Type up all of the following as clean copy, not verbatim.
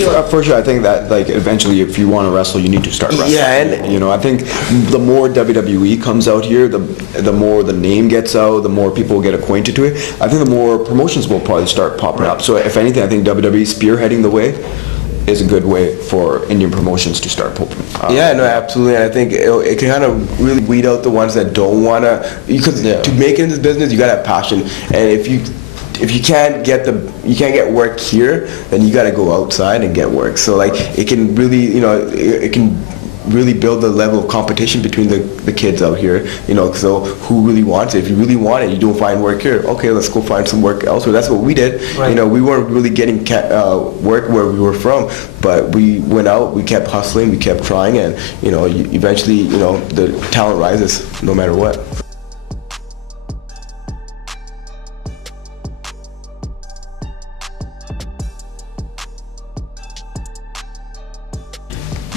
For sure, I think that like eventually, if you want to wrestle, you need to start wrestling. Yeah, and I think the more WWE comes out here, the more the name gets out, the more people get acquainted to it. I think the more promotions will probably start popping up. So if anything, I think WWE spearheading the way is a good way for Indian promotions to start popping. Yeah, no, absolutely. And I think it can kind of really weed out the ones that don't want to, because to make it in this business, you got to have passion. And if you can't get work here, then you got to go outside and get work. So like it can really, it can really build the level of competition between the kids out here, so who really wants it? If you really want it, you don't find work here, okay, let's go find some work elsewhere. That's what we did. Right. We weren't really getting work where we were from, but we went out, we kept hustling, we kept trying, and eventually the talent rises no matter what.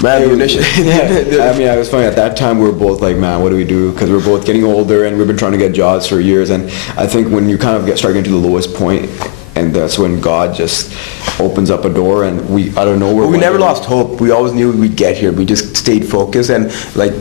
Man, I mean, it was funny. At that time, we were both like, man, what do we do? Because we were both getting older, and we've been trying to get jobs for years. And I think when you kind of start getting to the lowest point, and that's when God just opens up a door, and we out of nowhere. But we never lost hope. We always knew we'd get here. We just stayed focused, and like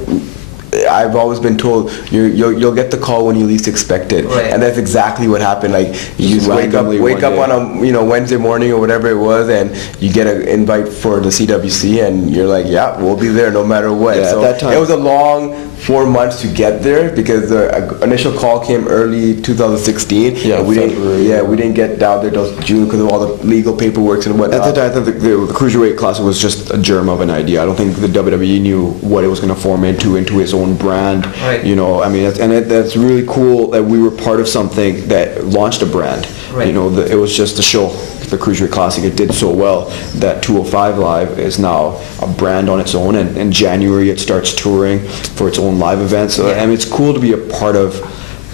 I've always been told, you'll get the call when you least expect it, right. And that's exactly what happened. Like you just wake up on a Wednesday morning or whatever it was, and you get an invite for the CWC, and you're like, yeah, we'll be there no matter what. Yeah, so at that time, it was a long 4 months to get there because the initial call came early 2016. Yeah, we didn't get down there till June because of all the legal paperwork and whatnot. At the time, I think the Cruiserweight Classic was just a germ of an idea. I don't think the WWE knew what it was going to form into its own brand. Right. I mean, that's really cool that we were part of something that launched a brand. Right. It was just a show. The Cruiserweight Classic, it did so well that 205 Live is now a brand on its own, and in January it starts touring for its own live events. So, I mean, it's cool to be a part of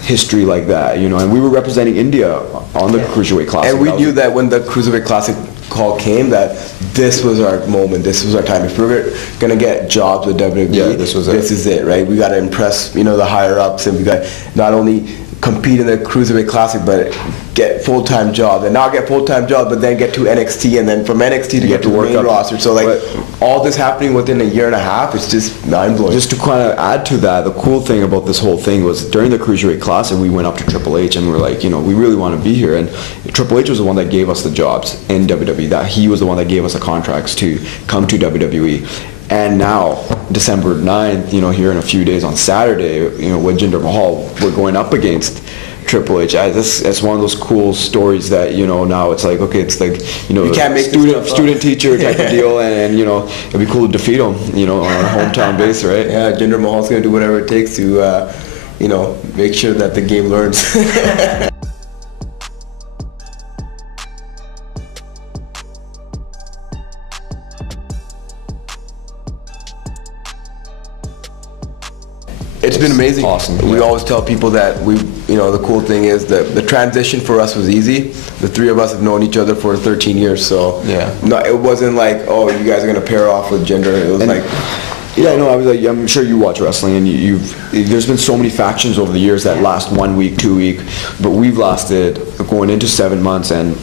history like that, and we were representing India on the Cruiserweight Classic. And we knew that when the Cruiserweight Classic call came, that this was our moment, this was our time. If we were gonna get jobs with WWE, this is it, right? We got to impress, the higher ups, and we got not only compete in the Cruiserweight Classic, but get full-time jobs, and not get full-time jobs, but then get to NXT, and then from NXT to get to the main roster. So like all this happening within a year and a half, it's just mind-blowing. Just to kind of add to that, the cool thing about this whole thing was during the Cruiserweight Classic, we went up to Triple H and we were like, we really want to be here. And Triple H was the one that gave us the jobs in WWE. That he was the one that gave us the contracts to come to WWE. And now, December 9th, here in a few days on Saturday, with Jinder Mahal, we're going up against Triple H. It's one of those cool stories that, now it's like, okay, it's like, you can't make student teacher type of deal, and it'd be cool to defeat him, on a hometown base, right? Yeah, Jinder Mahal's going to do whatever it takes to, make sure that the game learns. It's been amazing. Awesome. We always tell people that the cool thing is that the transition for us was easy. The three of us have known each other for 13 years, so no, it wasn't like, oh, you guys are gonna pair off with Jinder. It was I'm sure you watch wrestling, and there's been so many factions over the years that last 1 week, 2 week, but we've lasted going into 7 months, and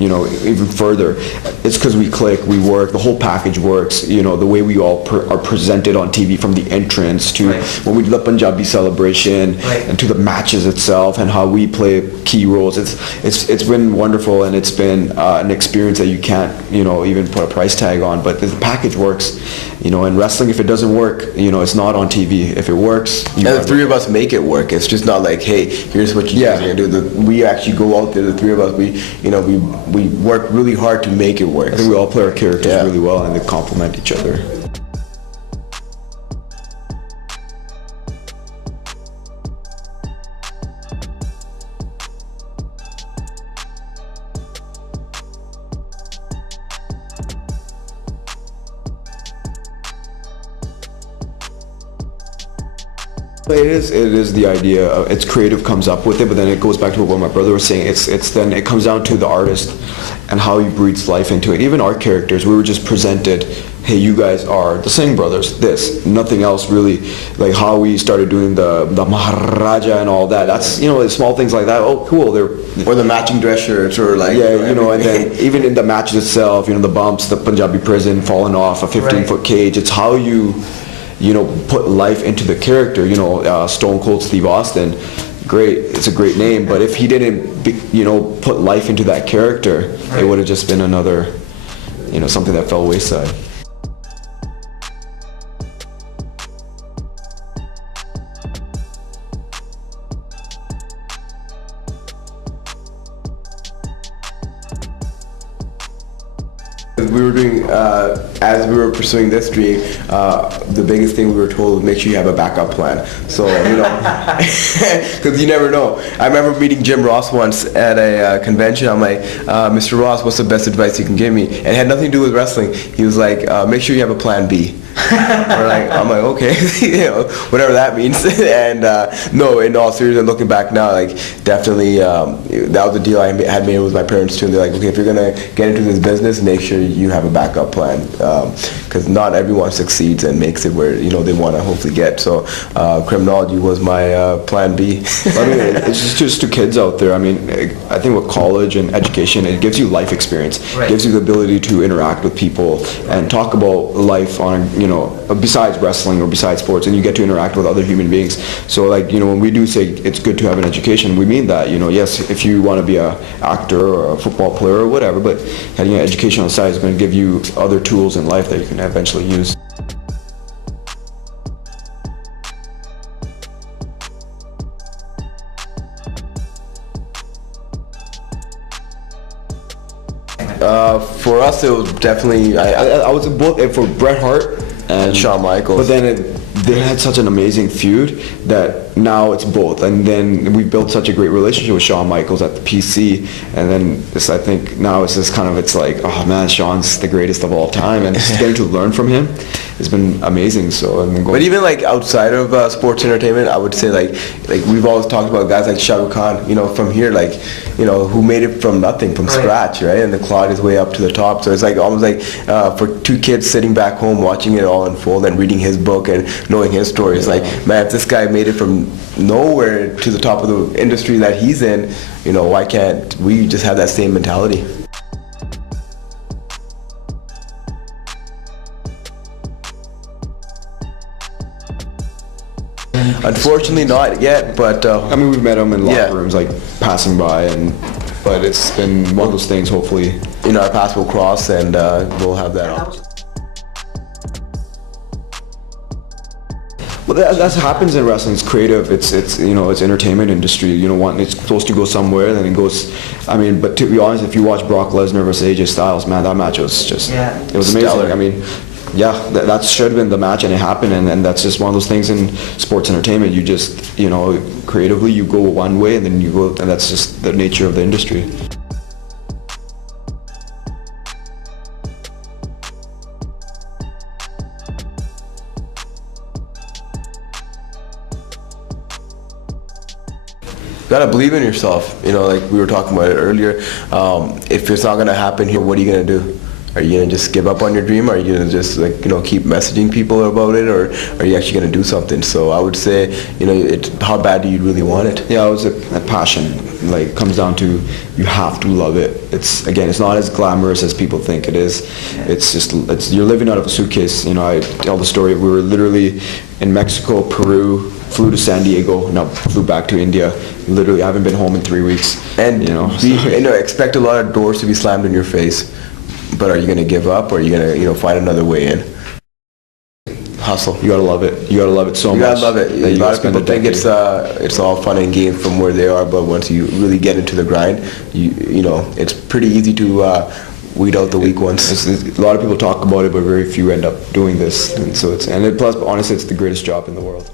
even further. It's because we click, we work, the whole package works, the way we all are presented on TV, from the entrance to when we do the Punjabi celebration, and to the matches itself, and how we play key roles. It's been wonderful, and it's been an experience that you can't even put a price tag on, but the package works. In wrestling, if it doesn't work, it's not on TV. If it works, and the three of us make it work. It's just not like, hey, here's what you guys are gonna do. We actually go out there, the three of us, we work really hard to make it work. I think we all play our characters really well, and they complement each other. It is the idea. It's creative comes up with it, but then it goes back to what my brother was saying. Then it comes down to the artist and how he breathes life into it. Even our characters, we were just presented hey, you guys are the Singh brothers, this, nothing else really, like how we started doing the Maharaja and all that. That's, the small things like that. Oh, cool. Or the matching dress shirts, or like... Yeah, and then even in the matches itself, the bumps, the Punjabi prison, falling off a 15-foot cage. It's how you put life into the character. Stone Cold Steve Austin, great. It's a great name, but if he didn't, put life into that character, it would have just been another, something that fell wayside. We were doing, as we were pursuing this dream, the biggest thing we were told was make sure you have a backup plan. So, because you never know. I remember meeting Jim Ross once at a convention. I'm like, Mr. Ross, what's the best advice you can give me? And it had nothing to do with wrestling. He was like, make sure you have a plan B. I'm like, okay, whatever that means. And no, in all seriousness, looking back now, like definitely that was a deal I had made with my parents too. They're like, okay, if you're gonna get into this business, make sure you have a backup plan, because not everyone succeeds and makes it where they want to hopefully get. So criminology was my plan B. I mean, it's just to kids out there. I mean, I think with college and education, it gives you life experience. It gives you the ability to interact with people and talk about life on besides wrestling or besides sports, and you get to interact with other human beings. So like, when we do say it's good to have an education, we mean that, yes, if you want to be an actor or a football player or whatever, but having an education on the side is going to give you other tools in life that you can eventually use. For us, it was definitely, I was both for Bret Hart and Shawn Michaels. But then they had such an amazing feud that now it's both. And then we built such a great relationship with Shawn Michaels at the PC. And then this, I think now it's just it's like, oh man, Shawn's the greatest of all time. And just getting to learn from him has been amazing. So But even like outside of sports entertainment, I would say like we've always talked about guys like Shah Rukh Khan, from here, who made it from nothing, from scratch, right? And the cloud is way up to the top. So it's like almost like for two kids sitting back home watching it all unfold and reading his book and knowing his story. It's like, man, if this guy made it from nowhere to the top of the industry that he's in, why can't we just have that same mentality? Unfortunately not yet, but I mean, we've met him in locker rooms, like passing by, but it's been one of those things. Hopefully, our paths will cross, and we'll have that opportunity. Well, that happens in wrestling. It's creative. It's entertainment industry. It's supposed to go somewhere, then it goes. I mean, but to be honest, if you watch Brock Lesnar versus AJ Styles, man, that match was just it was amazing. Stellar. I mean, yeah, that should have been the match, and it happened, and that's just one of those things in sports entertainment. You just creatively you go one way, and then you go, and that's just the nature of the industry. You gotta believe in yourself, like we were talking about it earlier. If it's not gonna happen here, what are you gonna do? Are you gonna just give up on your dream? Are you gonna just keep messaging people about it, or are you actually gonna do something? So I would say, how bad do you really want it? Yeah, it was a passion. Like, comes down to you have to love it. It's not as glamorous as people think it is. It's you're living out of a suitcase. I tell the story. We were literally in Mexico, Peru, flew to San Diego, now flew back to India. Literally, I haven't been home in 3 weeks. And expect a lot of doors to be slammed in your face. But are you gonna give up, or are you gonna find another way in? Hustle. You gotta love it. You gotta love it so much. You gotta love it. A lot of people think it's all fun and games from where they are, but once you really get into the grind, it's pretty easy to weed out the weak ones. A lot of people talk about it, but very few end up doing this. And so plus, honestly, it's the greatest job in the world.